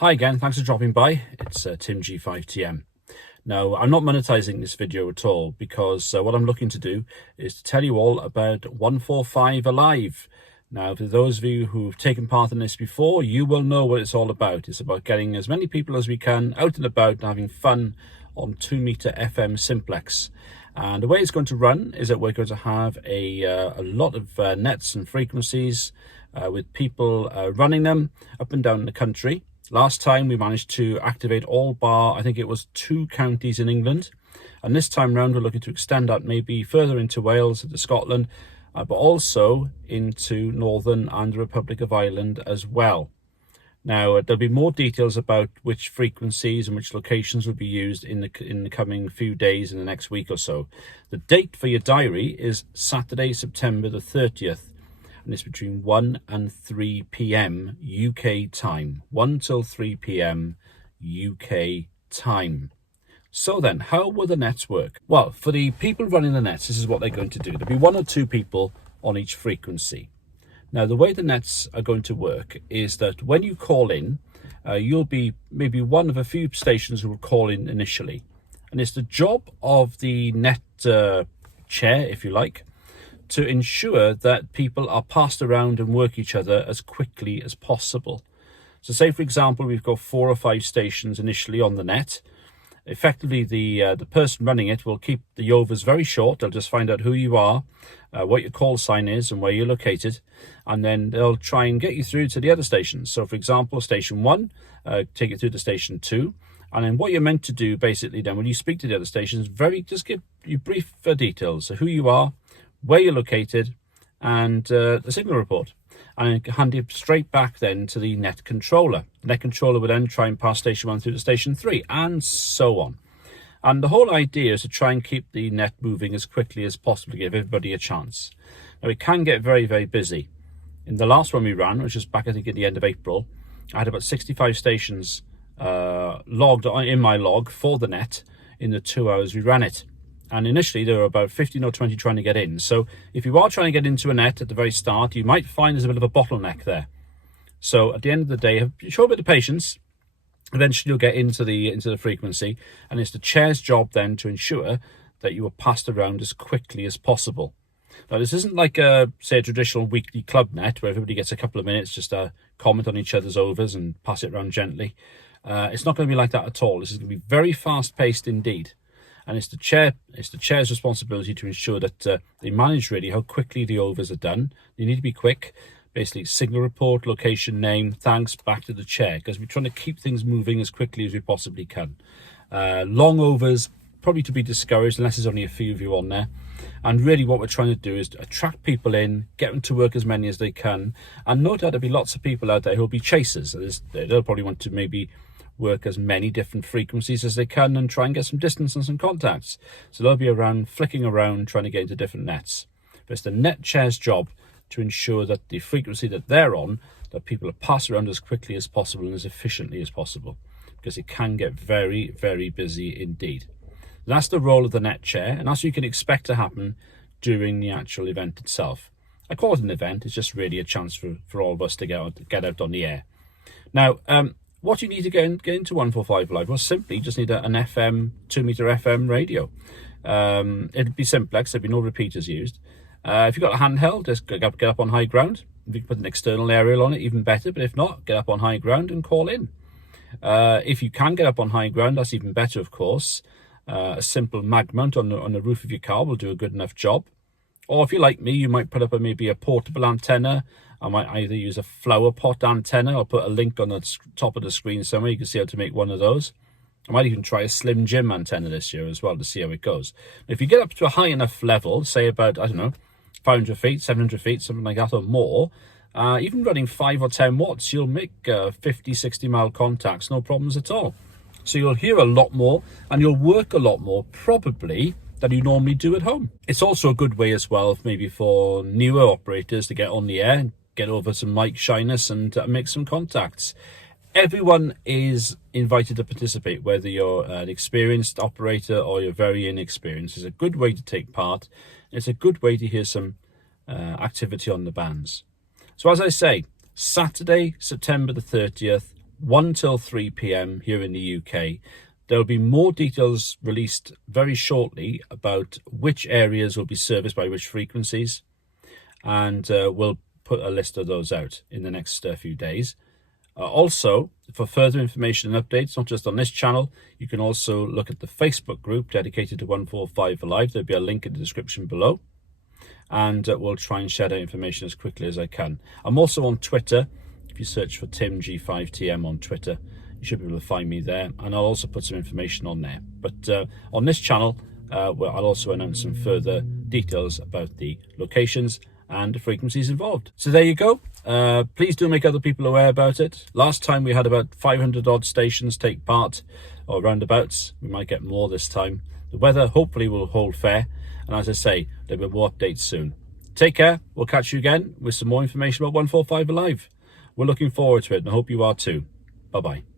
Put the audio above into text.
Hi again, thanks for dropping by. It's Tim G5TM. Now, I'm not monetizing this video at all because what I'm looking to do is to tell you all about 145 Alive. Now, for those of you who've taken part in this before, you will know what it's all about. It's about getting as many people as we can out and about and having fun on 2-meter FM simplex. And the way it's going to run is that we're going to have a lot of nets and frequencies with people running them up and down the country. Last time we managed to activate all bar, I think it was 2 counties in England. And this time round we're looking to extend that maybe further into Wales, into Scotland, but also into Northern and the Republic of Ireland as well. Now, there'll be more details about which frequencies and which locations will be used in the coming few days, in the next week or so. The date for your diary is Saturday, September the 30th. And it's between 1 and 3 p.m. UK time. 1 till 3 p.m. UK time. So then, how will the nets work? Well, for the people running the nets, this is what they're going to do. There'll be 1 or 2 people on each frequency. Now, the way the nets are going to work is that when you call in, you'll be maybe one of a few stations who will call in initially. And it's the job of the net chair, if you like, to ensure that people are passed around and work each other as quickly as possible. So say, for example, we've got 4 or 5 stations initially on the net. Effectively, the person running it will keep the overs very short. They'll just find out who you are, what your call sign is and where you're located, and then they'll try and get you through to the other stations. So, for example, station 1, take it through to station 2. And then what you're meant to do, basically, then when you speak to the other stations, just give you brief details. So who you are, where you're located, and the signal report, and hand it straight back then to the net controller. The net controller will then try and pass station 1 through to station 3, and so on. And the whole idea is to try and keep the net moving as quickly as possible to give everybody a chance. Now, it can get very, very busy. In the last one we ran, which was back, I think, at the end of April, I had about 65 stations logged in my log for the net in the 2 hours we ran it. And initially there were about 15 or 20 trying to get in. So if you are trying to get into a net at the very start, you might find there's a bit of a bottleneck there. So at the end of the day, show a bit of patience. Eventually you'll get into the frequency, and it's the chair's job then to ensure that you are passed around as quickly as possible. Now, this isn't like a traditional weekly club net where everybody gets a couple of minutes just to comment on each other's overs and pass it around gently. It's not going to be like that at all. This is going to be very fast paced indeed. And it's the chair's responsibility to ensure that they manage really how quickly the overs are done. They need to be quick. Basically, signal report, location, name, thanks, back to the chair, because we're trying to keep things moving as quickly as we possibly can. Long overs, probably to be discouraged unless there's only a few of you on there. And really what we're trying to do is to attract people in, get them to work as many as they can. And no doubt there'll be lots of people out there who'll be chasers. They'll probably want to maybe work as many different frequencies as they can and try and get some distance and some contacts. So they'll be around, flicking around, trying to get into different nets. But it's the net chair's job to ensure that the frequency that they're on, that people are passed around as quickly as possible and as efficiently as possible, because it can get very, very busy indeed. That's the role of the net chair, and that's what you can expect to happen during the actual event itself. I call it an event. It's just really a chance for all of us to get out on the air. Now, what you need to get into 145 Live? Well, simply you just need an FM, 2-meter FM radio. It'd be simplex, there'd be no repeaters used. If you've got a handheld, just get up on high ground. If you can put an external aerial on it, even better, but if not, get up on high ground and call in. If you can get up on high ground, that's even better, of course. A simple mag mount on the roof of your car will do a good enough job. Or if you're like me, you might put up maybe a portable antenna. I might either use a flower pot antenna or put a link on the top of the screen somewhere. You can see how to make one of those. I might even try a Slim Jim antenna this year as well to see how it goes. If you get up to a high enough level, say about, 500 feet, 700 feet, something like that or more, even running 5 or 10 watts, you'll make 50, 60 mile contacts, no problems at all. So you'll hear a lot more and you'll work a lot more, probably, than you normally do at home. It's also a good way as well, maybe for newer operators to get on the air, get over some mic shyness and make some contacts. Everyone is invited to participate, whether you're an experienced operator or you're very inexperienced. It's a good way to take part. It's a good way to hear some activity on the bands. So as I say, Saturday, September the 30th, 1 till 3 p.m. here in the UK. There'll be more details released very shortly about which areas will be serviced by which frequencies, and we'll put a list of those out in the next few days. Also, for further information and updates, not just on this channel, you can also look at the Facebook group dedicated to 145 Alive. There'll be a link in the description below, and we'll try and share that information as quickly as I can. I'm also on Twitter. If you search for Tim G5TM on Twitter, you should be able to find me there, and I'll also put some information on there. But on this channel, I'll also announce some further details about the locations and the frequencies involved. So there you go. Please do make other people aware about it. Last time we had about 500 odd stations take part, or roundabouts. We might get more this time. The weather hopefully will hold fair, and as I say, there'll be more updates soon. Take care. We'll catch you again with some more information about 145 Alive. We're looking forward to it, and I hope you are too. Bye bye.